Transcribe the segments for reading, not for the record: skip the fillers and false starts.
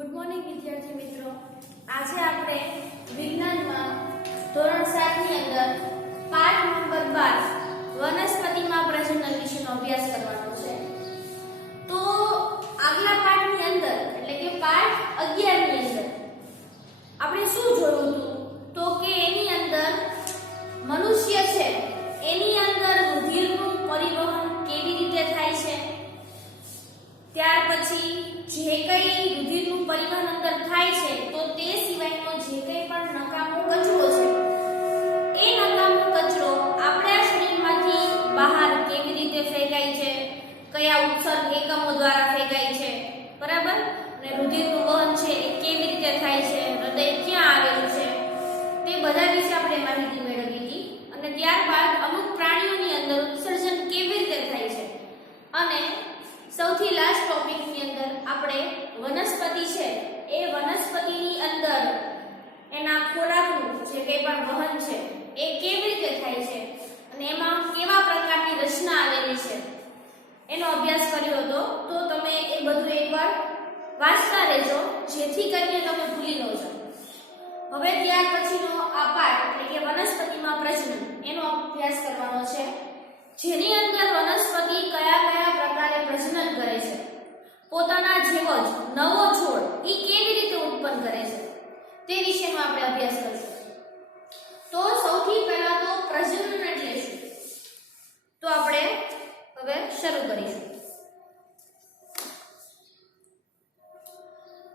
Good morning વિદ્યાર્થી મિત્રો। આજે આપણે વિજ્ઞાનમાં ધોરણ 7 ની અંદર પાઠ નંબર 12 વનસ્પતિમાં પ્રજનન વિશેનો અભ્યાસ કરવાનો છે। તો આગલા પાઠની અંદર એટલે કે પાઠ 11 ની અંદર આપણે શું જોયું હતું તો કે એની અંદર મનુષ્ય છે એની અંદર રુધિરનું પરિવહન કેવી રીતે થાય છે, ત્યાર પછી જે કઈ રુધિરનું પરિવહન અંદર થાય છે તો તે સિવાયનો જે કઈ પણ નકામો કચરો છે એ નકામો કચરો આપણા શરીરમાંથી બહાર કેવી રીતે ફેંકાય છે, કયા ઉત્સર્ગ એકમો દ્વારા ફેંકાય છે, બરાબર, અને રુધિરનું વહન છે એ કેવી રીતે થાય છે, હૃદય ક્યાં આવેલું છે, તે બધા વિશે આપણે માહિતી મેળવી હતી। અને ત્યારબાદ અમુક પ્રાણીઓની અંદર ઉત્સર્જન કેવી રીતે થાય છે અને સૌથી લાસ્ટ ટોપિક ની અંદર આપણે વનસ્પતિ છે એ વનસ્પતિની અંદર એના ખોરાકનું જે કંઈ પણ વહન છે એ કેવી રીતે થાય છે અને એમાં કેવા પ્રકારની રચના આવેલી છે એનો અભ્યાસ કર્યો હતો। તો તમે એ બધું એકવાર વાંચતા રહેજો જેથી કરીને તમે ભૂલી ન જાઓ। હવે ત્યાર પછીનો આ પાઠ એટલે કે વનસ્પતિમાં પ્રજનન એનો અભ્યાસ કરવાનો છે, જેની અંદર વનસ્પતિ કયા કયા પ્રકારે પ્રજનન કરે છે, પોતાના જેવો જ નવો છોડ એ કેવી રીતે ઉત્પન્ન કરે છે તે વિશેનો આપણે અભ્યાસ કરીશું। તો સૌથી પહેલા તો પ્રજનન એટલે શું તો આપણે હવે શરૂ કરીશું।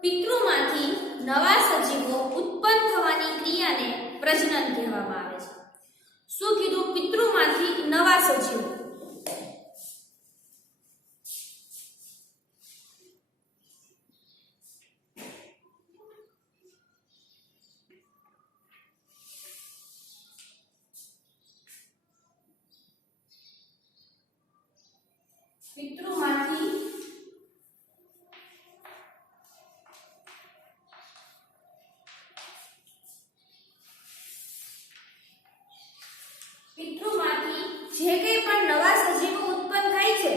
પિતૃમાંથી નવા સજીવો ઉત્પન્ન થવાની ક્રિયાને પ્રજનન કહેવામાં આવે છે। શું કીધું? પિતૃમાંથી નવા સજીવો। પિતૃમાંથી જે કંઈ પણ નવા સજીવો ઉત્પન્ન થાય છે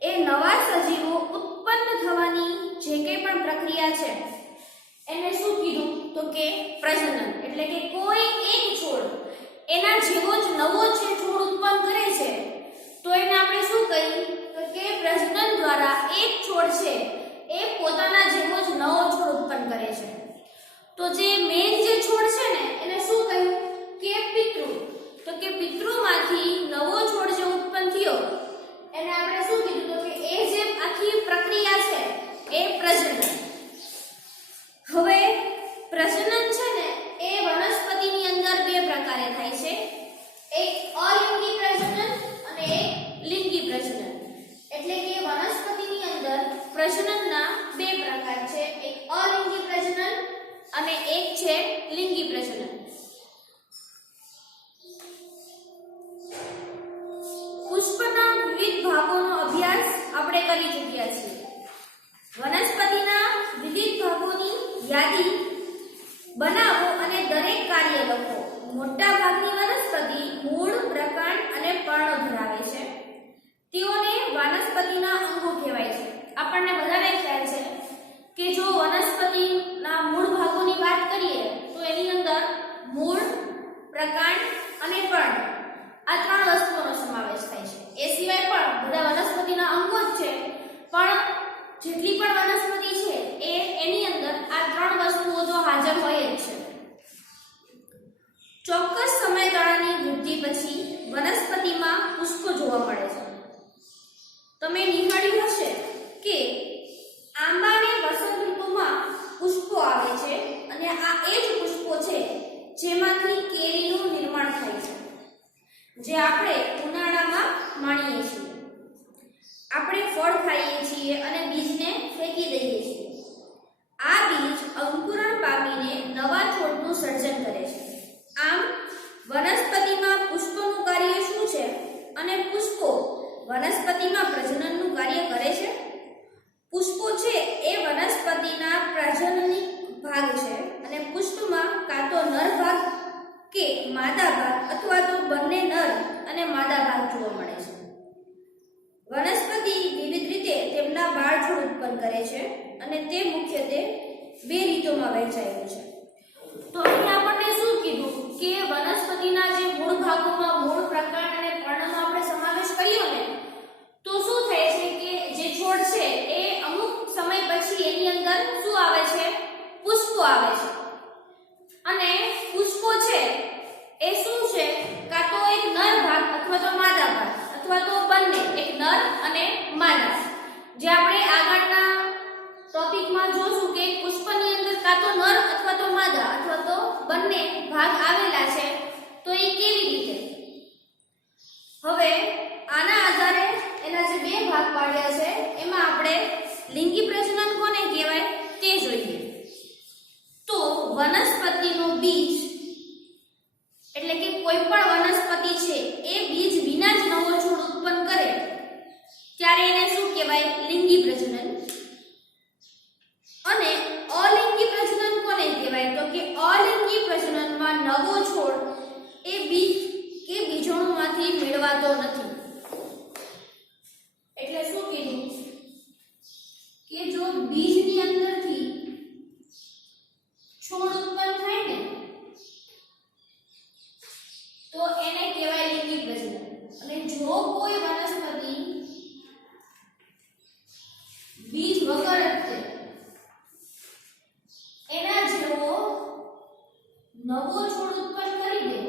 એ નવા સજીવો ઉત્પન્ન થવાની જે કંઈ પણ પ્રક્રિયા છે એને શું કીધું તો કે પ્રજનન। એટલે કે કોઈ એક છોડ એના જેવો જ નવો જે છોડ ઉત્પન્ન કરે છે તો એને આપણે શું કહીએ તો કે પ્રજનન દ્વારા એક છોડ છે એ પોતાના જેવો જ નવો છોડ ઉત્પન્ન કરે છે। તો જે મેઇન જે છોડ છે ને એને શું કહ્યું કે પિતૃ। તો કે પિતૃમાંથી નવો છોડ જે ઉત્પન્ન થયો એને આપણે શું કીધું તો કે એ જે આખી પ્રક્રિયા છે એ પ્રજનન। હવે પ્રજનન છે ને એ વનસ્પતિની અંદર બે પ્રકારે થાય છે, એક અલિંગી પ્રજનન અને એક લિંગી પ્રજનન। એટલે કે વનસ્પતિની અંદર પ્રજનનના બે પ્રકાર છે, એક અલિંગી પ્રજનન અને એક છે લિંગી પ્રજનન। પુષ્પના વિવિધ ભાગોનો અભ્યાસ આપણે કરી ચૂક્યા છીએ। વનસ્પતિના વિવિધ ભાગોની યાદી બનાવો અને દરેક કાર્ય લખો। મોટા ભાગની વનસ્પતિ મૂળ, પ્રકાંડ અને પર્ણ ધરાવે છે, તેઓને વાનસ્પતિના અંગો કહેવાય છે। આપણને બધાને ખ્યાલ છે કે જો વનસ્પતિના મૂળ ભાગોની વાત કરીએ તો એની અંદર મૂળ, પ્રકાંડ અને પર્ણ આ ત્રણ વસ્તુઓનો સમાવેશ થાય છે। એ સિવાય પણ બધા વનસ્પતિના અંગો જ છે, પણ જેટલી પણ વનસ્પતિ છે એની અંદર આ ત્રણ વસ્તુઓ તો હાજર હોય જ છે। ચોક્કસ સમયગાળાની વૃદ્ધિ પછી વનસ્પતિમાં પુષ્પો જોવા મળે છે। તમે નિહાળ્યું હશે કે આંબાને વસંત ઋતુમાં પુષ્પો આવે છે અને આ એ જ પુષ્પો છે જેમાંથી કેરીનું નિર્માણ થાય છે, જે આપણે ઉનાળામાં માણીએ છીએ। આપણે ફળ ખાઈએ છીએ અને બીજને ફેંકી દઈએ છીએ। આ બીજ અંકુરણ પામીને નવા છોડનું સર્જન કરે છે। આમ વનસ્પતિમાં પુષ્પનું કાર્ય શું છે અને પુષ્પો વનસ્પતિમાં પ્રજનનનું કાર્ય કરે છે? પુષ્પો છે એ વનસ્પતિના પ્રજનનિક ભાગ છે અને પુષ્પમાં કાં તો નર ભાગ કે માદા ભાગ અથવા તો બંને નર અને માદા ભાગ જોવા મળે છે। વનસ્પતિ વિવિધ રીતે તેમના બાળ છોડ ઉત્પન્ન કરે છે અને તે મુખ્યત્વે બે રીતોમાં વહેંચાયેલું છે. તો અહીં આપણને શું કીધું કે વનસ્પતિના જે મૂળ ભાગોમાં મૂળ, પ્રકાંડ અને પર્ણનો આપણે સમાવેશ કર્યો ને, તો શું થાય છે કે જે છોડ છે એ અમુક સમય પછી એની અંદર શું આવે છે? પુષ્પો આવે છે. અને પુષ્પો છે એ શું છે? કાં તો એક નર ભાગ અથવા તો માદા ભાગ અથવા તો બંને, એક નર અને માદા. જે આપણે આગળના ટોપિકમાં જોશું કે પુષ્પની અંદર કાં તો નર અથવા તો માદા અથવા તો બંને ભાગ આવેલા છે, તો એ કેવી રીતે? હવે આના આધારે એના જે બે ભાગ પાડ્યા છે એમાં આપણે લિંગી પ્રજનન કોને કહેવાય તે જોઈએ. તો વનસ્પતિનું બીજ એટલે કે કોઈ પણ વનસ્પતિ છે એ બીજ વિના જ નવો છોડ ઉત્પન્ન કરે ત્યારે એને શું કહેવાય? લિંગી પ્રજનન. અને અલિંગી પ્રજનન કોને કહેવાય? તો કે અલિંગી પ્રજનનમાં નવો છોડ એ બીજ કે બીજાણુમાંથી મેળવાતો નથી. એટલે શું કીધું કે જો બીજની અંદરથી છોડ ઉત્પન્ન થાય ને તો એને કહેવાય લિંગી પ્રજનન. અને જો કોઈ વનસ્પતિ બીજ વગર જ છે, એના જેવો નવો છોડ ઉત્પન્ન કરી દે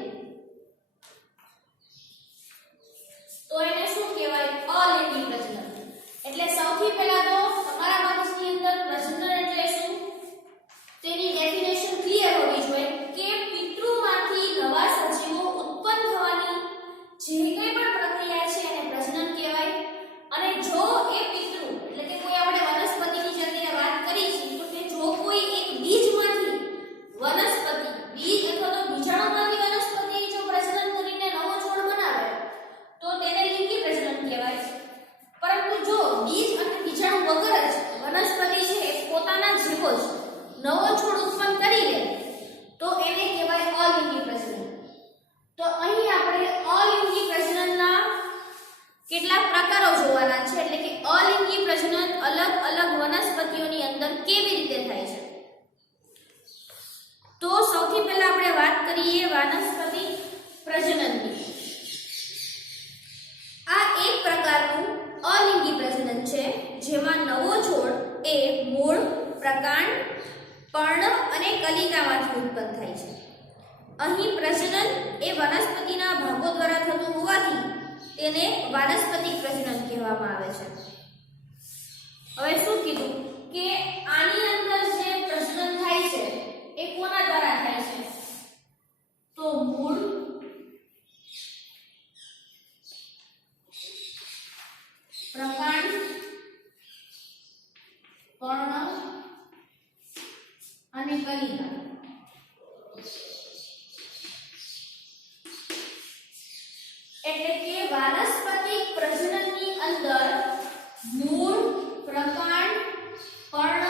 તો એને શું કહેવાય? અલિંગી પ્રજનન. એટલે સૌથી પહેલા તો તમારા મગજની અંદર પ્રજનન એટલે શું તેની ડેફિનેશન ક્લિયર હોવી જોઈએ કે પિતૃમાંથી નવા સજીવો ઉત્પન્ન થવાની જે કંઈ પણ પ્રક્રિયા છે એને પ્રજનન કહેવાય. અને જો એ પિતૃ એટલે કે કોઈ આપણે વનસ્પતિની જયારે વાત કરી છે તો કે જો કોઈ એક બીજમાંથી વનસ્પતિ, બીજ અથવા તો બીજાણુમાંથી વનસ્પતિ જો પ્રજનન કરીને નવો છોડ બનાવે તો તેને લિંગી પ્રજનન કહેવાય. પરંતુ જો બીજ અને બીજાણુ વગર જ વનસ્પતિ છે એ પોતાના જેવો જ નવો છોડ ઉત્પન્ન કરી લે તો એને કહેવાય અલિંગી પ્રજનન. તો અહીં આપણે અલિંગી પ્રજનનના કેટલાક પ્રકારો જોવાના છે. એટલે કે અલિંગી પ્રજનન અલગ અલગ વનસ્પતિઓની અંદર કેવી રીતે થાય છે. તો સૌથી પહેલા આપણે વાત કરીએ વાનસ્પતિક પ્રજનનની. આ એક પ્રકારનું અલિંગી પ્રજનન છે જેમાં નવો છોડ એ મૂળ, પ્રકાંડ, પર્ણ અને કલિકામાંથી ઉત્પન્ન થાય છે. અહીં પ્રજનન એ વનસ્પતિના ભાગો દ્વારા થતું હોવાથી તેને વાનસ્પતિક પ્રજનન કહેવામાં આવે છે. હવે શું કીધું કે આની અંદર જે પ્રજનન થાય છે એ કોના દ્વારા થાય છે? તો મૂળ, પ્રકાંડ, પર્ણ અને કલિકા. એટલે કે વાનસ્પતિક પ્રજનનની અંદર મૂળ, પ્રકાંડ, પર્ણ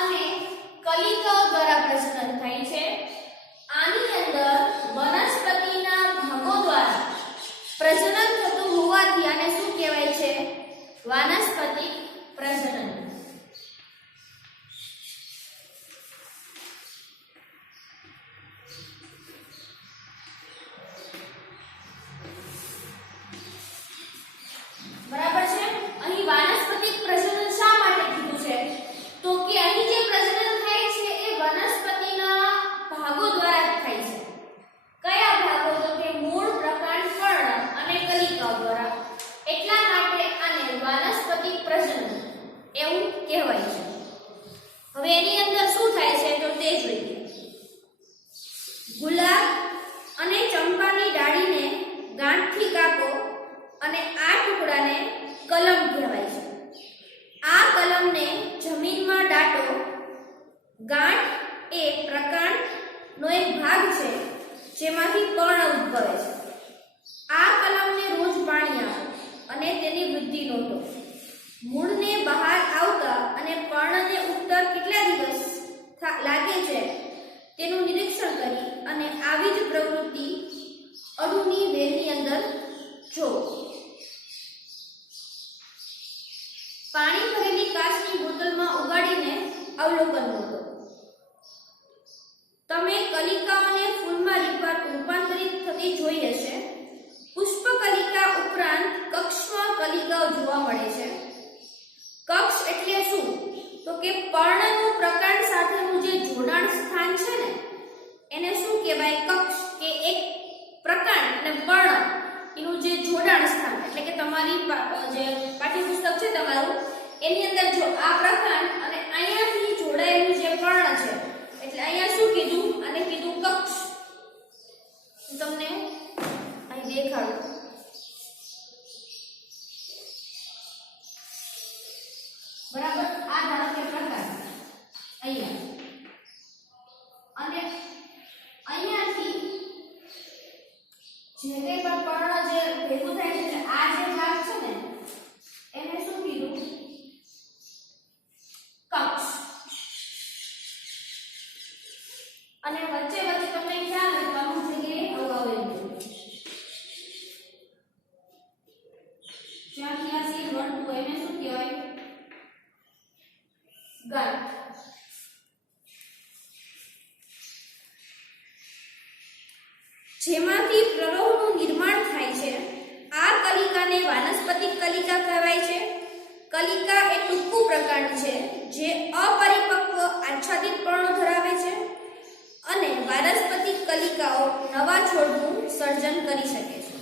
અને કલિકાઓ દ્વારા પ્રજનન થાય છે. આની અંદર વનસ્પતિના ભાગો દ્વારા પ્રજનન થતું હોવાથી આને શું કહેવાય છે? વાનસ્પતિક પ્રજનન. બરાબર છે? અહીં વાનસ્પતિક પ્રજનન શા માટે કીધું છે? તો કે અહીં જે પ્રજનન થાય છે એ વનસ્પતિના ભાગો દ્વારા જ થાય છે. કયા ભાગો? તો કે મૂળ, પ્રકાંડ, પર્ણ અને કલિકાઓ દ્વારા. એટલા માટે આને વાનસ્પતિક પ્રજનન એવું કહેવાય છે. હવે એની અંદર શું થાય છે તો તે જોઈએ. ગુલાબ અને ચંપાની ડાળીને ગાંઠથી કાપો અને આ ટુકડાને કલમ કહેવાય છે. આ કલમને જમીનમાં દાટો. ગાંઠ એ પ્રકાંડનો એક ભાગ છે જેમાંથી પર્ણ ઉદ્ભવે છે. આ કલમને રોજ પાણી આપો અને તેની વૃદ્ધિ નોંધો. મૂળને બહાર આવતા અને પર્ણને ઉગતા કેટલા દિવસ લાગે છે તેનું નિરીક્ષણ કરી અને આવી જ પ્રવૃત્તિ અણુની વેલની અંદર જો. પાણી ભરેલી કાચની બોટલમાં ઉગાડીને અવલોકન અવલોકન કરો. તમે કલિકાઓને ફૂલમાં રૂપાંતરિત થતી જોઈ હશે. પુષ્પકલિકા ઉપરાંત કક્ષમાં કલિકાઓ જોવા મળે છે. કક્ષ એટલે શું? તો કે પર્ણનું પ્રકાંડ સાથેનું જે જોડાણ સ્થાન છે ને એને શું કહેવાય? કક્ષ. કે એક પ્રકાંડ અને પર્ણ એનું જે જોડાણ સ્થાન, એટલે કે તમારી જે પાઠ્યપુસ્તક છે તમારું એની અંદર જો આ પ્રકાંડ અને અહીંયાથી જોડાયેલું જે પર્ણ છે એટલે અહીંયા શું કીધું? આને કીધું કક્ષ. હું તમને અહીં દેખાડું. બરાબર, આ ધારો કે પ્રકાંડ અહીંયા અને અહીંયાથી જે કંઈ પણ પર્ણ જે ભેગું થાય છે એટલે આ જે ભાગ છે ને એને શું કીધું? કક્ષ. અને વચ્ચે વચ્ચે તમને ખ્યાલ હોય તો અમુક જગ્યાએ આવેલું જ્યાંથી આ સીલ વળતું હોય એને શું કહેવાય? ગાંઠ. જેમાંથી પ્રરોહનું નિર્માણ થાય છે આ કલિકાને વાનસ્પતિક કલિકા કહેવાય છે. કલિકા એ ટૂંકું પ્રકાંડ છે જે અપરિપક્વ આચ્છાદિત પર્ણો ધરાવે છે અને વાનસ્પતિક કલિકાઓ નવા છોડનું સર્જન કરી શકે છે.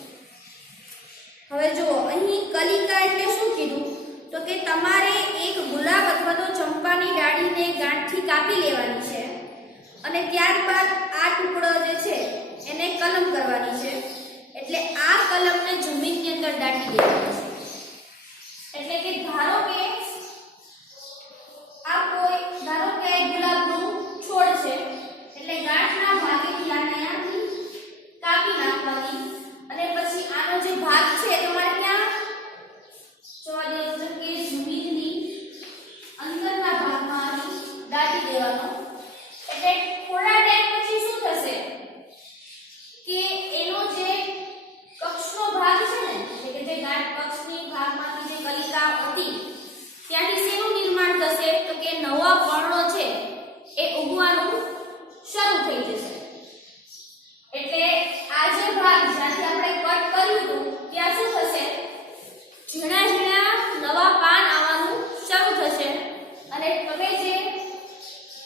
હવે જુઓ, અહીં કલિકા એટલે શું કીધું? તો કે તમારે એક ગુલાબ અથવા તો ચંપાની ડાળીને ગાંઠથી કાપી લેવાની છે અને ત્યારબાદ આ ટુકડો જે છે એને કલમ કરવાની છે. એટલે આ કલમને જમીનની અંદર દાટી દેવાની છે. એટલે કે ધારો કે આ ગુલાબનું છોડ છે એટલે ગાંઠના ભાગેથી આને અહીંયાથી કાપી નાખવાની અને પછી આનો જે ભાગ છે તમારે ક્યાં જોવા દેવો છે કે જમીનની અંદરના ભાગમાં દાટી દેવાનો. એટલે થોડા ટાઈમ પછી શું થશે કે એનો જે કક્ષનો ભાગ છે ને એટલે કે જે ગાંઠ કક્ષની ભાગમાંથી જે કલિકા હતી ત્યાંથી શેનું નિર્માણ થશે? તો કે નવા પર્ણો છે એ ઉગવાનું શરૂ થઈ જશે. એટલે આ જે ભાગ જ્યાંથી આપણે કટ કર્યું હતું ત્યાં શું થશે? ઝીણા ઝીણા નવા પાન આવવાનું શરૂ થશે અને તમે જે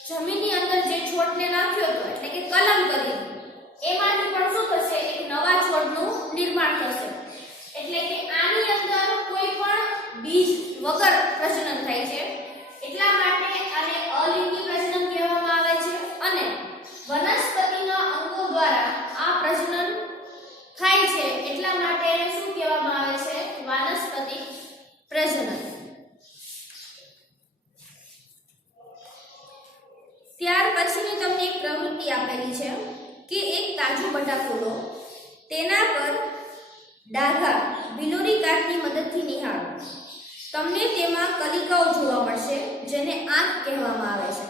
જમીનની અંદર જે છોડને નાખ્યો હતો એટલે કે કલમ કરી એમાંથી પણ શું થશે? એક નવા છોડનું નિર્માણ થશે. એટલે કે આની અંદર કોઈ પણ બીજ વગર પ્રજનન થાય છે એટલા માટે આને અલિંગી પ્રજનન કહેવામાં આવે છે અને વનસ્પતિના અંગો દ્વારા આ પ્રજનન થાય છે એટલા માટે એને શું કહેવામાં આવે છે? વાનસ્પતિક પ્રજનન. ત્યાર પછીની તમને એક પ્રવૃત્તિ આપેલી છે કે એક તાજું બટાકું લો, તેના પર ડાઘા બિલોરી કાઠની મદદથી નિહાળો. તમને તેમાં કલિકાઓ જોવા મળશે જેને આંખ કહેવામાં આવે છે.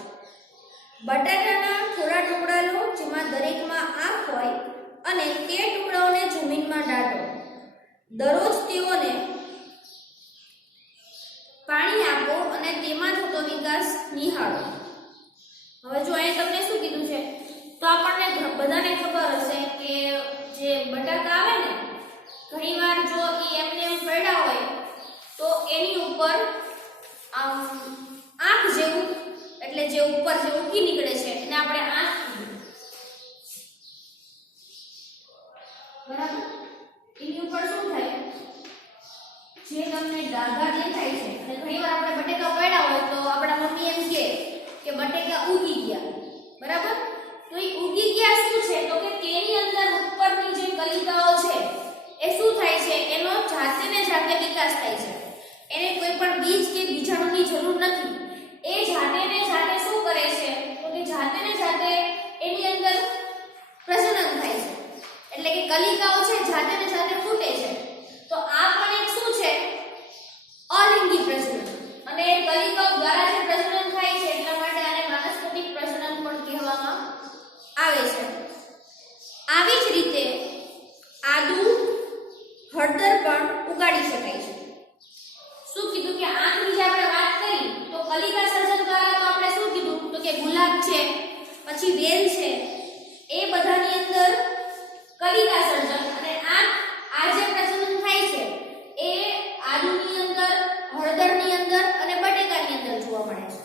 બટાટાના થોડા ટુકડા લો જેમાં દરેકમાં આંખ હોય અને તે ટુકડાઓને જમીનમાં દાટો. દરરોજ તેઓને પાણી આપો અને તેમાં થતો વિકાસ નિહાળો. હવે જો અહીં તમને શું કીધું છે? તો આપણને બધાને ખબર હશે કે જે બટાકા આવે ને ઘણીવાર જો એમને પડ્યા હોય તો એની ઉપર આંખ જેવું એટલે જે ઉપર જે ઉગી નીકળે છે એને આપણે આંખ કહીએ. બરાબર, એની ઉપર શું થાય? જે તમને ડાઘા દેખાય છે અને ઘણીવાર આપણે બટેકા પડ્યા હોય તો આપણા મમ્મી એમ કહે કે બટેકા ઉગી ગયા. બરાબર, તો એ ઉગી ગયા શું છે? તો કે તેની અંદર ઉપરની જે કલિકાઓ છે એ શું થાય છે? એનો જાતે ને જાતે વિકાસ થાય છે. એને કોઈ પણ બીજ કે બીજાણુની જરૂર નથી. એ જાતે ને જાતે શું કરે છે? તો કે જાતે ને જાતે એની અંદર પ્રજનન થાય છે. એટલે કે કલિકાઓ છે જાતે ને જાતે ફૂટે છે. તો આ પણ એક શું છે? અલિંગી પ્રજનન. અને કલિકાઓ દ્વારા જે પ્રજનન થાય છે એટલા માટે આને વાનસ્પતિક પ્રજનન પણ કહેવામાં આવે છે. આવી જ રીતે આદુ, હળદર પણ ઉગાડી શકાય છે. શું કીધું કે આંખની જે આપણે વાત કરી તો કલિકા સર્જન દ્વારા તો આપણે શું કીધું કે ગુલાબ છે, પછી વેલ છે, એ બધાની અંદર કલિકા સર્જન અને આ જે પ્રજનન થાય છે એ આદુની અંદર, હળદરની અંદર અને બટેકાની અંદર જોવા મળે છે.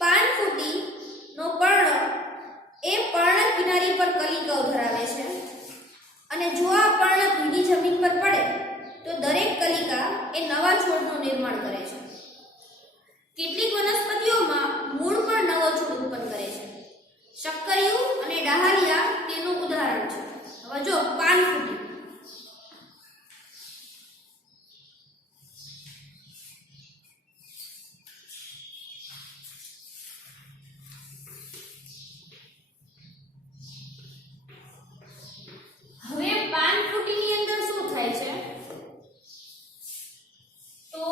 પાનફૂટીનો પર્ણ એ પર્ણ કિનારી પર કલિકાઓ ધરાવે છે અને જો આ પર્ણ ભીની જમીન પર પડે તો દરેક કલિકા એ નવા છોડનું નિર્માણ કરે છે. કેટલીક વનસ્પતિઓમાં મૂળ પર નવો છોડ ઉત્પન્ન કરે છે. શક્કરિયું અને ડાહાલિયા તેનું ઉદાહરણ છે. હવે જો પાનફૂટી, હવે પાનફૂટીની અંદર શું થાય છે તો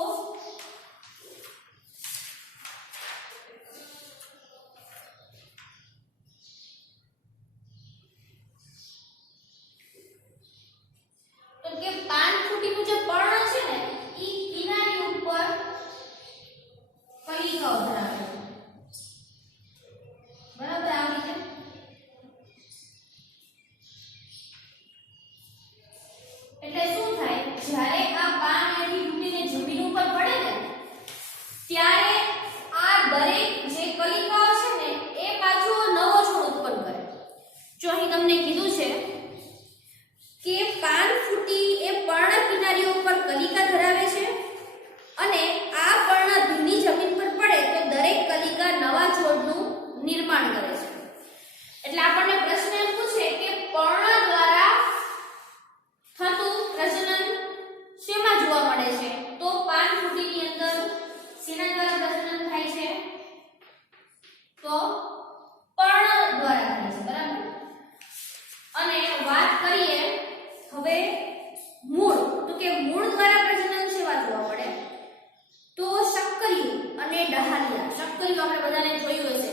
કે પાનફૂટીનું જે પર્ણ છે ને ઈ કિનારી ઉપર કલિકાઓ ધરાવે છે. બરાબર આવી છે. એટલે શું થાય, જ્યારે આ પાન એથી તૂટીને જમીન ઉપર પડે ને ત્યારે આ દરેક જે કલિકાઓ છે ને એ પાછો નવો છોડ ઉત્પન્ન કરે. જો અહીં તમને કીધું છે કે પાનફૂટી એ પર્ણ કિનારીઓ પર કલિકા ધરાવે છે અને આ પર્ણ ભીની જમીન પર પડે તો દરેક કલિકા નવા છોડનું નિર્માણ કરે છે. એટલે આપણને પ્રશ્ન એમ પૂછે કે પર્ણ દ્વારા થતું પ્રજનન શેમાં જોવા મળે છે તો પાનફૂટીની અંદર શેના દ્વારા પ્રજનન થાય છે તો પર્ણ દ્વારા થાય છે. બરાબર. અને વાત કરીએ હવે મૂળ, તો કે મૂળ દ્વારા પ્રજનન સેવા જોવા મળે તો શક્કરિયું અને ડાહાલિયા. શક્કરિયું આપણે બધાને જોયું હશે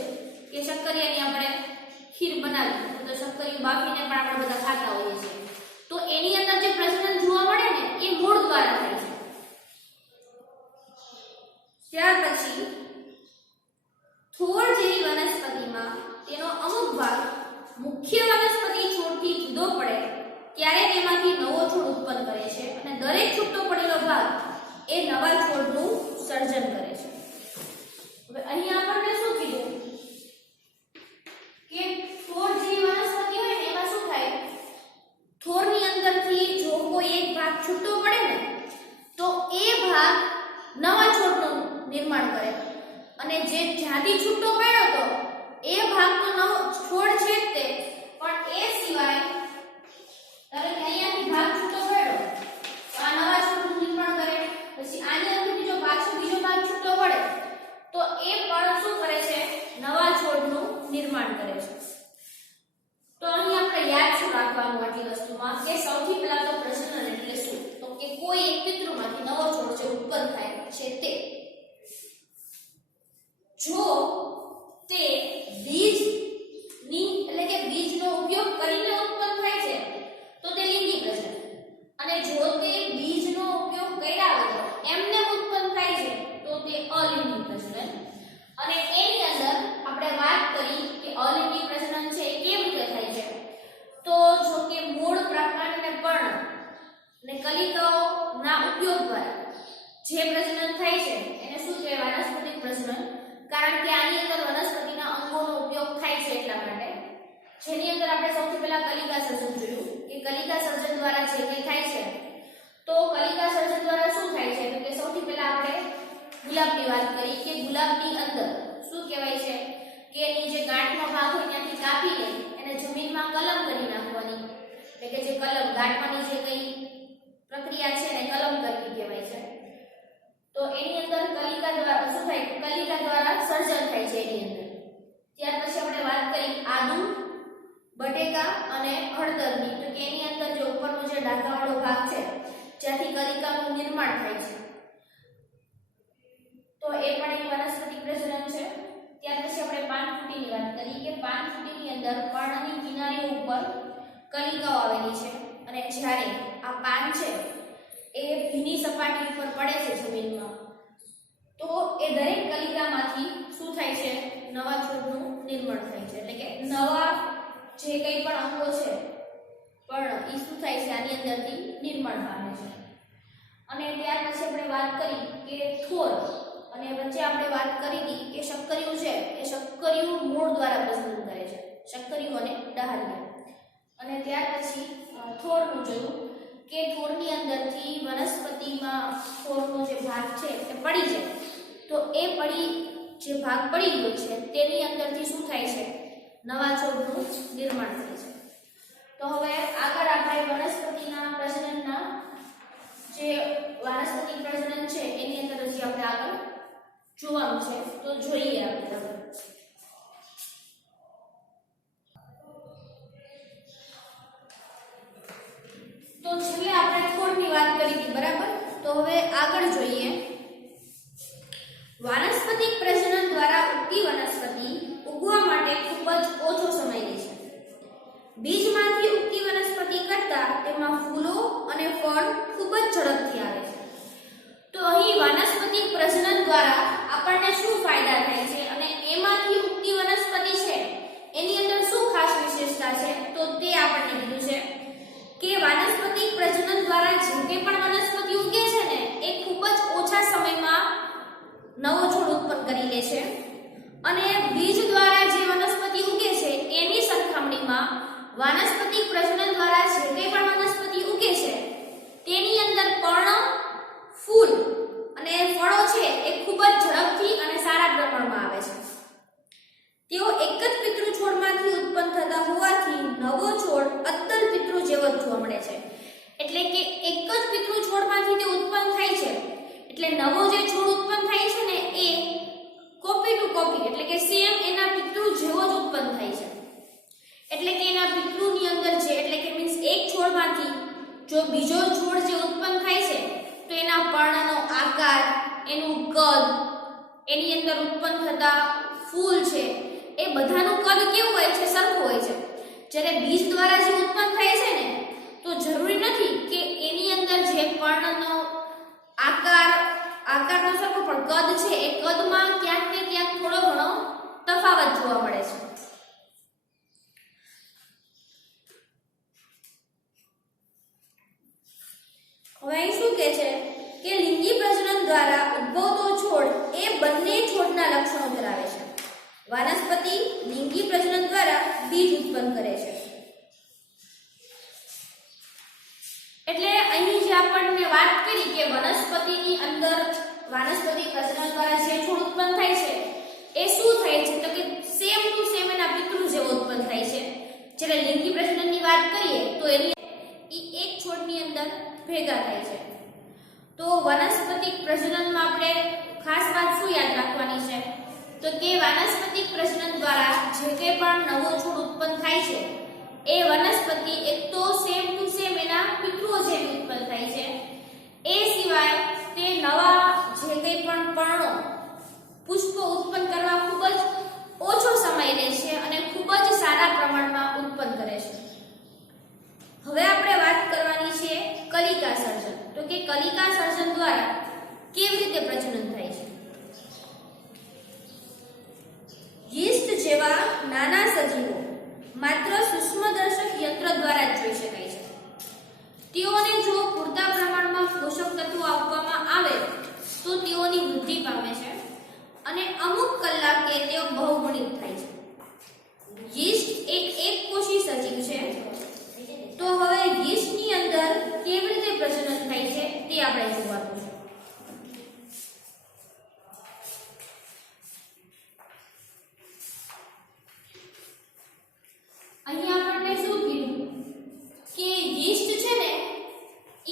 કે શક્કરિયાની આપણે ખીર બનાવી તો શક્કરિયું બાફીને પણ આપણે બધા ખાતા હોઈએ છીએ. તો એની અંદર જે પ્રજનન જોવા મળે ને એ મૂળ દ્વારા થાય છે. ત્યાર પછી થોર જેવી વનસ્પતિમાં તેનો અમુક ભાગ મુખ્ય વનસ્પતિ છોડથી જુદો પડે ત્યારે તેમાંથી નવો છોડ ઉત્પન્ન કરે છે અને દરેક છૂટો પડેલો ભાગ એ નવા છોડનું સર્જન કરે છે. હવે અહીં આપણને શું કીધું કે થોર જેવી વનસ્પતિ હોય ને એમાં શું થાય, થોરની અંદરથી જો કોઈ એક ભાગ છૂટો પડે ને તો એ ભાગ નવા છોડનું નિર્માણ કરે અને જે જ્યાંથી છૂટો પડ્યો તો એ ભાગનો નવો છોડ છે તે પણ એ સિવાય ધારો કે અહીંયાથી ભાગ છૂટો પડ્યો તો આ નવા છોડનું નિર્માણ કરે. પછી આની અંદરથી જો પાછો બીજો ભાગ છૂટો પડે તો એ પણ શું કરે છે, નવા છોડનું નિર્માણ કરે છે. તો અહીં આપણે યાદ શું રાખવાનું આટલી વસ્તુમાં કે સૌથી પહેલા તો પ્રજનન એટલે શું, તો કે કોઈ એક પિતૃમાંથી નવો છોડ જે ઉત્પન્ન થાય છે તે જો તે બીજની એટલે કે બીજનો ઉપયોગ કરીને ઉત્પન્ન થાય છે તો તે લિંગી પ્રજનન, અને જો તે બીજનો ઉપયોગ કર્યા વગર એમને ઉત્પન્ન થાય છે તો તે અલિંગી પ્રજનન. અને એની અંદર આપણે વાત કરી કે અલિંગી પ્રજનન છે એ કેવી રીતે થાય છે તો જો કે મૂળ, પ્રકાંડ અને પર્ણ અને કલિકાઓ ના ઉપયોગ દ્વારા જે પ્રજનન થાય છે એને શું કહેવાય, વાનસ્પતિક પ્રજનન. કારણ કે આની અંદર વનસ્પતિના અંગોનો ઉપયોગ થાય છે એટલા માટે. જેની અંદર આપણે સૌથી પહેલા કલિકા સર્જન જોયું કે કલિકા સર્જન દ્વારા જે કંઈ થાય છે તો કલિકા સર્જન દ્વારા શું થાય છે તો કે સૌથી પહેલા આપણે ગુલાબની વાત કરી કે ગુલાબની અંદર શું કહેવાય છે કે એની જે ગાંઠનો ભાગ હોય ત્યાંથી કાપીને એને જમીનમાં કલમ કરી નાખવાની, એટલે કે જે કલમ ગાંઠવાની જે કંઈ પ્રક્રિયા છે એને કલમ કરવી કહેવાય છે. તો એની અંદર કલિકા દ્વારા શું થાય, કલિકા દ્વારા સર્જન થાય છે એની અંદર. ત્યાર પછી આપણે વાત કરી આદુ, બટેકા અને હળદરની, તો કે એની અંદર જે ઉપરનો જે ડાઘાવાળો ભાગ છે જ્યાંથી કલિકાનું નિર્માણ થાય છે તો એ પણ એક વનસ્પતિક પ્રજનન છે. ત્યાર પછી આપણે પાનફૂટીની વાત કરી કે પાનફૂટીની અંદર પર્ણની કિનારીઓ ઉપર કલિકાઓ આવેલી છે અને જ્યારે આ પાન છે એ ભીની સપાટી ઉપર પડે છે જમીનમાં તો એ દરેક કલિકામાંથી શું થાય છે? નવા છોડનું નિર્માણ થાય છે, એટલે કે નવા જે કંઈ પણ અંગો છે પણ એ શું થાય છે? આની અંદરથી નિર્માણ પામે છે. અને ત્યાર પછી આપણે વાત કરી કે થોર, અને વચ્ચે આપણે વાત કરી હતી કે શક્કરિયું છે એ શક્કરિયું મૂળ દ્વારા પ્રજનન કરે છે, શક્કરિયું અને ડાહલિયા. અને ત્યાર પછી થોરનું જોયું કે થોરની અંદરથી વનસ્પતિમાં થોરનો જે ભાગ છે એ પડી જાય, તો એ જે ભાગ પડી ગયો છે તેની અંદરથી શું થાય છે? નવા છોડનું નિર્માણ થાય છે. તો હવે આગળ આપણે વનસ્પતિના પ્રજનનના જે વાનસ્પતિક પ્રજનન છે એની અંદર હજી આપણે આગળ જોવાનું છે, તો જોઈએ આપણે. તો છેલ્લે આપણે થોરની વાત કરી હતી, બરાબર? તો હવે આગળ જોઈએ. વાનસ્પતિક પ્રજનન દ્વારા ઉગતી વનસ્પતિ ઉગવા માટે ખૂબ જ ઓછો સમય લે છે. બીજમાંથી ઉગતી વનસ્પતિ કરતાં તેમાં ફૂલો અને ફળ ખૂબ જ ઝડપથી આવે છે. તો અહીં વાનસ્પતિક પ્રજનન દ્વારા આપણને શું ફાયદા થાય છે અને એમાંથી ઉગતી વનસ્પતિ છે એની અંદર શું ખાસ વિશેષતા છે? તો તે આપણને કીધું છે કે વાનસ્પતિક પ્રજનન દ્વારા જે કંઈ પણ વનસ્પતિ ઉગે છે ને એ ખૂબ જ ઓછા સમયમાં નવો છોડ ઉત્પન્ન કરી લે છે. અને બીજ દ્વારા જે વનસ્પતિ ઉગે છે એની સરખામણીમાં વાનસ્પતિક પ્રજનન દ્વારા જે કંઈ પણ વનસ્પતિ ઉગે છે તેની અંદર પર્ણ, ફૂલ અને ફળો છે એ ખૂબ જ ઝડપથી અને સારા પ્રમાણમાં આવે છે. તેઓ એક જ પિતૃ છોડમાંથી ઉત્પન્ન થતા હોવાથી નવો છોડ અદ્દલ પિતૃ જેવો જ જોવા મળે છે. એટલે કે એક જ પિતૃ છોડમાંથી તે ઉત્પન્ન થાય છે, એટલે નવો જે છોડ ઉત્પન્ન થાય છે ને એ કોપી ટુ કોપી, એટલે કે સેમ એના પિતૃ જેવો જ ઉત્પન્ન થાય છે. એટલે કે એના પિતૃની અંદર છે, એટલે કે મીન્સ એક છોડમાંથી જો બીજો છોડ જે ઉત્પન્ન થાય છે તો એના પર્ણનો આકાર, એનું કદ, એની અંદર ઉત્પન્ન થતા ફૂલ છે એ બધાનું કદ કેવું હોય છે? સરખું હોય છે. જ્યારે બીજ દ્વારા જે ઉત્પન્ન થાય છે ને તો જરૂરી નથી કે એની અંદર જે પર્ણનો આકારનો સરખો, પણ કદ છે એ કદમાં ક્યાંક ને ક્યાંક થોડો ઘણો તફાવત જોવા મળે છે. હવે અહીં શું કહે છે કે લિંગી પ્રજનન દ્વારા ઉદ્ભવતો છોડ એ બંને છોડના લક્ષણો ધરાવે છે. વાનસ્પતિ લિંગી પ્રજનન દ્વારા બીજ ઉત્પન્ન કરે છે. એટલે અહીં જે આપણને વાત કરી કે વનસ્પતિની અંદર વાનસ્પતિક પ્રજનન દ્વારા જે છોડ ઉત્પન્ન થાય છે એ શું થાય છે? તો કે સેમ ટુ સેમ એના પિતૃ જેવો ઉત્પન્ન થાય છે. જ્યારે લિંગી પ્રજનનની વાત કરીએ તો એની એક છોડની અંદર ભેગા થાય છે. તો વનસ્પતિક પ્રજનનમાં આપણે ખાસ વાત શું યાદ રાખવાની છે? તો કે વાનસ્પતિક પ્રજનન દ્વારા જે કંઈ પણ નવો છોડ ઉત્પન્ન થાય છે એ વનસ્પતિ એક તો સેમ ટુ સેમ એના પિતૃઓ જેવી ઉત્પન્ન થાય છે. એ સિવાય તે નવા જે કંઈ પણ પર્ણો, પુષ્પો ઉત્પન્ન કરવા ખૂબ જ ઓછો સમય લે છે અને ખૂબ જ સારા પ્રમાણમાં ઉત્પન્ન કરે છે. હવે આપણે વાત કરવાની છે કલિકા સર્જન. તો કે કલિકા સર્જન દ્વારા કેવી રીતે પ્રજનન થાય છે? યીસ્ટ જેવા નાના સજીવો માત્ર સૂક્ષ્મદર્શક યંત્ર દ્વારા જ જોઈ શકાય છે. તેઓને જો પૂરતા પ્રમાણમાં પોષક તત્વો આપવામાં આવે તો તેઓની વૃદ્ધિ પામે છે અને અમુક કલાકે તેઓ બહુગુણિત થાય છે. યીસ્ટ એક કોષી સજીવ છે. તો હવે યીસ્ટની અંદર કેવી રીતે પ્રજનન થાય છે તે આપણે જોવાનું છે. અહીં આપણને શું કીધું કે યીસ્ટ છે ને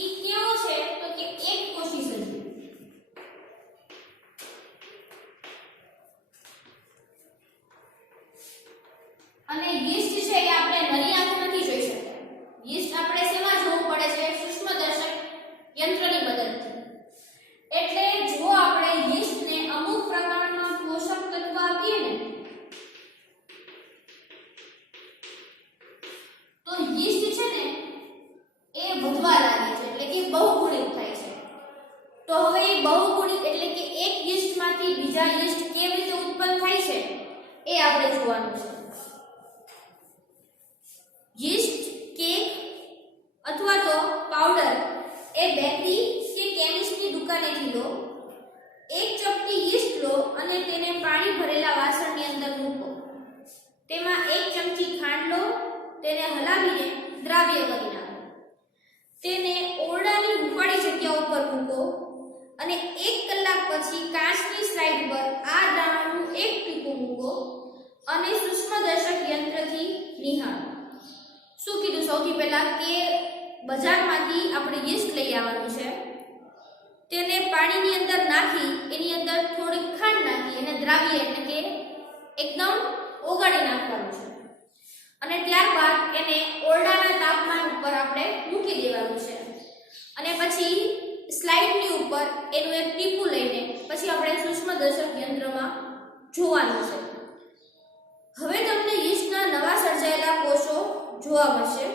ઈ કેવો છે? તો કે એક કોષી સજીવ. અને યીસ્ટ છે એ આપણે નરી આંખે નથી જોઈ શકતા. યીસ્ટ આપણે શેમાં જોવું પડે છે? સૂક્ષ્મદર્શક યંત્રની મદદથી. આપણે જોવાનું છે. યીસ્ટ, કેક અથવા તો પાવડર એ બેકરી કે કેમિસ્ટની દુકાનેથી લો. એક ચપટી યીસ્ટ લો અને તેને પાણી ભરેલા વાસણની અંદર મૂકો. તેમાં એક ચમચી ખાંડ લો, તેને હલાવીને દ્રાવ્ય કરી નાખો. તેને ઓરડાની હૂંફાળી જગ્યા ઉપર મૂકો અને 1 કલાક પછી કાચની સ્લાઇડ પર આ દ્રાવણનું એક ટીપું મૂકો અને સૂક્ષ્મદર્શક યંત્રથી નિહાળો. શું કીધું? સૌથી પહેલા કે બજારમાંથી આપણે યીસ્ટ લઈ આવવાનું છે, તેને પાણીની અંદર નાખી એની અંદર થોડીક ખાંડ નાખી અને દ્રાવ્ય એટલે કે એકદમ ઓગાળી નાખવાનું છે અને ત્યારબાદ એને ઓરડાના તાપમાન ઉપર આપણે મૂકી દેવાનું છે અને પછી સ્લાઇડની ઉપર એનું એક ટીપું લઈને પછી આપણે સૂક્ષ્મદર્શક યંત્રમાં જોવાનું છે. હવે તમને યીસ્ટના નવા સર્જાયેલા કોષો જોવા મળશે.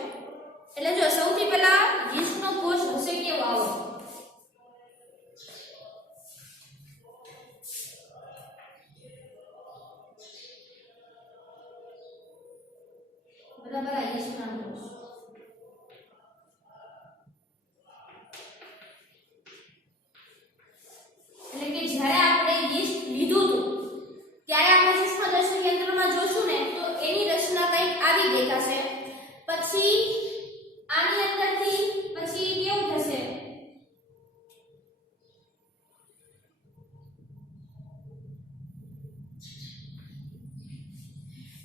એટલે જો સૌથી પહેલા યીસ્ટનો કોષ હશે કેવો આવો. બરાબર, આ યીસ્ટના કોષ. એટલે કે જ્યારે આપણે યીસ્ટ લીધું હતું ત્યારે આપણે સૂક્ષ્મદર્શક યંત્રમાં જોશું ને તો એની રચના કંઈક આવી દેખાશે. પછી આની અંદરથી પછી કેવું થશે?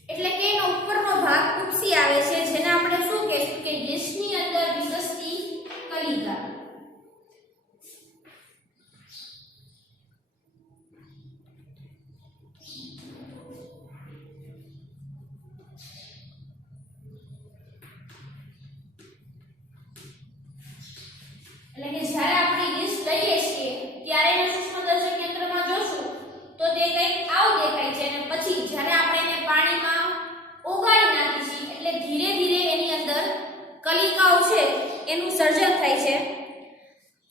એટલે કે એનો ઉપરનો ભાગ ઉપસી આવે છે, જેને આપણે શું કહીશું કે યીસ્ટની અંદર વિકસતી કલિકા. એટલે કે જ્યારે આપણે યીસ્ટ લઈએ છીએ ત્યારે એને સૂક્ષ્મદર્શક યંત્રમાં જોશું તો તે કંઈક આવું દેખાય છે અને પછી જ્યારે આપણે એને પાણીમાં ઓગાળી નાખીશું એટલે ધીરે ધીરે એની અંદર કલિકાઓ છે એનું સર્જન થાય છે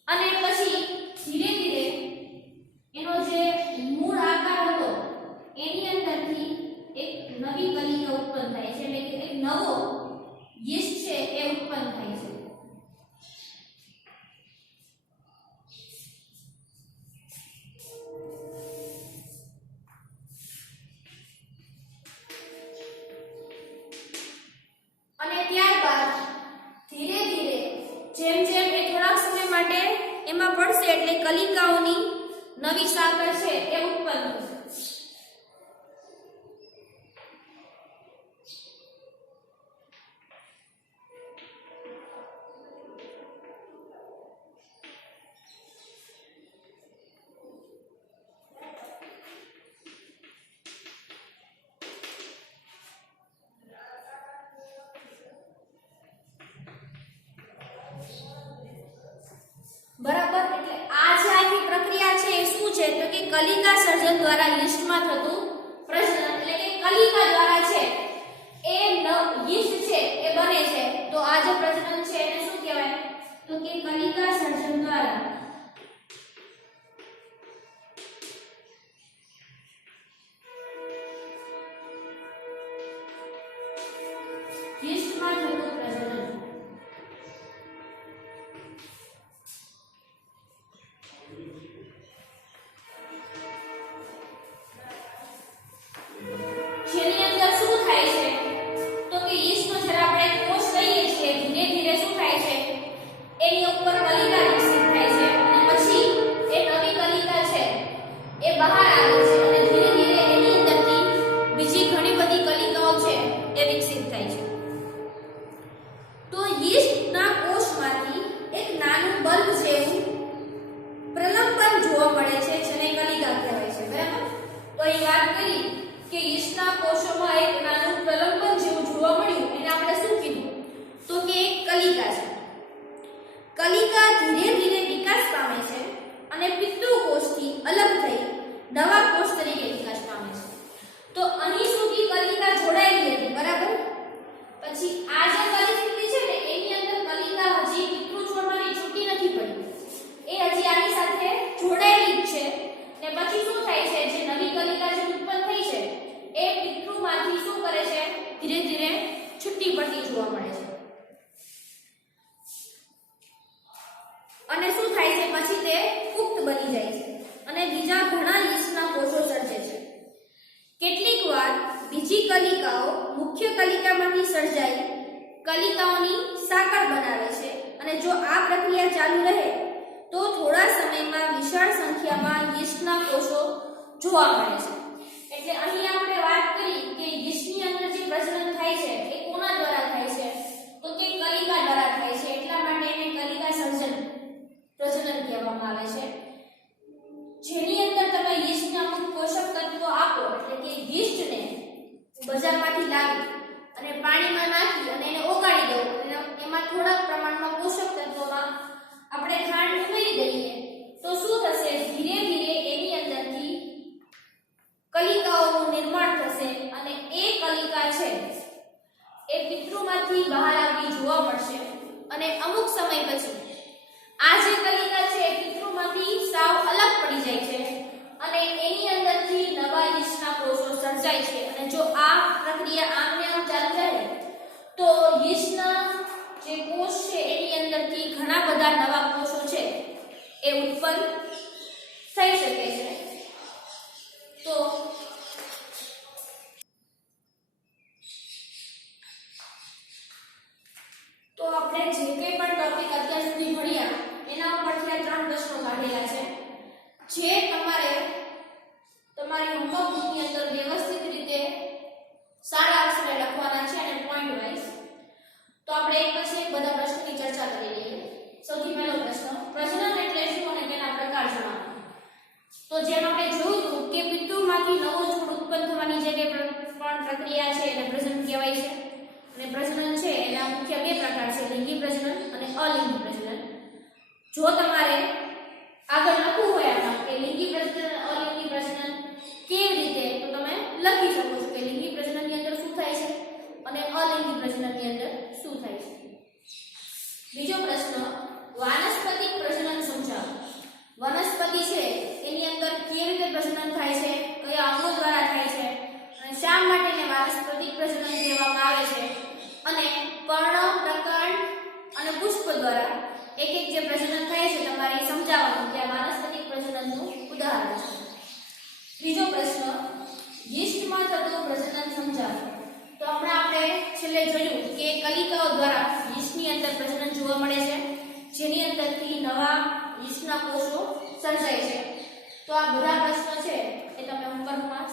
અને પછી ધીરે ધીરે એનો જે મૂળ આકાર હતો એની અંદરથી એક નવી કલિકા ઉત્પન્ન થાય છે. એટલે કે એક નવો યીસ્ટ છે એ ઉત્પન્ન થાય છે. અને ત્યારબાદ ધીરે ધીરે જેમ જેમ એ થોડાક સમય માટે એમાં પડશે એટલે કલિકાઓની નવી સાંકળ છે એ ઉત્પન્ન થશે. બરાબર, એટલે આ જે આખી પ્રક્રિયા છે એ શું છે તો કે કલિકા સર્જન દ્વારા યીસ્ટમાં થતું પ્રજનન. એટલે કે કલિકા દ્વારા છે એ યીસ્ટ છે એ બને છે. તો આ જે પ્રજનન છે એને શું કહેવાય તો કે કલિકા સર્જન દ્વારા યીસ્ટમાં થતું પ્રજનન. જેની અંદર શું થાય છે તો કે યીસ્ટનો જ્યારે આપણે કોષ લઈએ છીએ ધીરે ધીરે શું થાય છે એની ઉપર કલિકા વિકસિત થાય છે અને પછી એ નવી કલિકા છે એ બહાર આવે છે અને ધીરે ધીરે એની અંદરથી બીજી ઘણી બધી કલિકાઓ છે એ વિકસિત થાય છે. તો યીસ્ટના કોષમાંથી એક નાનું બલ્બ જેવું પ્રલંબન જોવા મળે છે જેને કલિકા કહેવાય છે. બરાબર, તો એ વાત કરી કે યીસ્ટના કોષોમાં એક નાનું પ્રલંબન જેવું જોવા મળ્યું એને આપણે શું કીધું તો કે એક કલિકા છે. કલિકા ધીરે ધીરે વિકાસ પામે છે અને પિતૃકોષથી અલગ થઈ નવા કોષ તરીકે વિકાસ પામે છે. તો અહીં સુધી કલિકા જોડાયેલી હતી. બરાબર, પછી આ જે પરિસ્થિતિ છે ને એની અંદર કલિકા હજી પિતૃછોડમાંથી છૂટી નથી પડી, એ હજી આની સાથે જોડાયેલી જ છે. ને પછી શું થાય છે જે નવી કલિકા જે ઉત્પન્ન થઈ છે એ પિતૃમાં અને શું થાય છે પછી તે પુખ્ત બની જાય છે અને બીજા ઘણા યીસ્ટના કોષો સર્જે છે. કેટલીકવાર બીજી કલિકાઓ મુખ્ય કલિકામાંથી સર્જાઈ કલિકાઓની સાંકળ બનાવે છે અને જો આ પ્રક્રિયા ચાલુ રહે તો થોડા સમયમાં વિશાળ સંખ્યામાં યીસ્ટના કોષો જોવા મળે છે. એટલે અહીં આપણે વાત કરી કે યીસ્ટની અંદર જે પ્રજનન થાય છે એ કોના દ્વારા થાય છે તો કે કલિકા દ્વારા થાય છે. એટલા માટે એને કલિકા સર્જન પ્રજનન કહેવામાં આવે છે. જેની અંદર તમે યીસ્ટને અમુક પોષક તત્વો આપો એટલે કે યીસ્ટને બજારમાંથી લાવી અને પાણીમાં નાખી અને એને ઓગાળી દો અને એમાં થોડાક પ્રમાણમાં પોષક તત્વોમાં આપણે ખાંડ ઉમેરી દઈએ તો શું થશે ધીરે ધીરે એની અંદરથી કલિકાઓનું નિર્માણ થશે અને એ કલિકા છે એ પિતૃમાંથી બહાર આવતી જોવા મળશે અને અમુક સમય પછી આ જે કલિકા છે એ પિતૃમાંથી સાવ અલગ પડી જાય છે અને એની અંદરથી નવા યીસ્ટના કોષો સર્જાય છે અને જો આ પ્રક્રિયા આમને આમ ચાલુ રહે તો યીસ્ટના જે કોષ છે એની અંદરથી ઘણા બધા નવા કોષો છે એ ઉત્પન્ન થઈ શકે છે. તો આપણે જે કંઈ પણ ટોપિક અત્યાર સુધી ભણ્યા એના ઉપરથી આ 3 પ્રશ્નો કાઢેલા છે જે તમારે તમારી હોમવર્ક બુકની અંદર વ્યવસ્થિત રીતે સારા અક્ષરે લખવાના છે અને પોઈન્ટ વાઇઝ. તો આપણે એક પછી એક બધા પ્રશ્નોની ચર્ચા કરી લઈએ. સૌથી પહેલો પ્રશ્ન પ્રજનન એટલે શું અને તેના પ્રકાર જણાવો. તો જેમ આપણે જોયું હતું કે પિતૃમાંથી નવો છોડ ઉત્પન્ન થવાની જે પણ પ્રક્રિયા છે એને પ્રજનન કહેવાય છે અને પ્રજનન છે એના મુખ્ય 2 પ્રકાર છે લિંગી પ્રજનન અને અલિંગી પ્રજનન. જો તમારે આગળ લખવું હોય આમાં કે લિંગી પ્રજનન અલિંગી પ્રજનન કેવી રીતે તો તમે લખી શકો છો કે લિંગી પ્રજનનની અંદર શું થાય છે અને અલિંગી પ્રજનનની અંદર શું થાય છે. બીજો પ્રશ્ન વાનસ્પતિક પ્રજનન સમજાવો. વનસ્પતિ છે એની અંદર કેવી રીતે પ્રજનન થાય છે કયા અંગો દ્વારા થાય છે અને શા માટે એને વાનસ્પતિક પ્રજનન કહેવામાં આવે છે અને પર્ણ પ્રકાંડ અને પુષ્પ દ્વારા એક એક જે પ્રજનન થાય છે તમારે સમજાવવાનું કે આ વાનસ્પતિક પ્રજનનનું ઉદાહરણ છે. ત્રીજો પ્રશ્ન યીસ્ટમાં થતું પ્રજનન સમજાવો. તો હમણાં આપણે છેલ્લે જોયું કે કલિકાઓ દ્વારા યીસ્ટની અંદર પ્રજનન જોવા મળે છે જેની અંદરથી નવા યીસ્ટના કોષો સર્જાય છે. તો આ બધા પ્રશ્નો છે એ તમે હોમવર્કમાં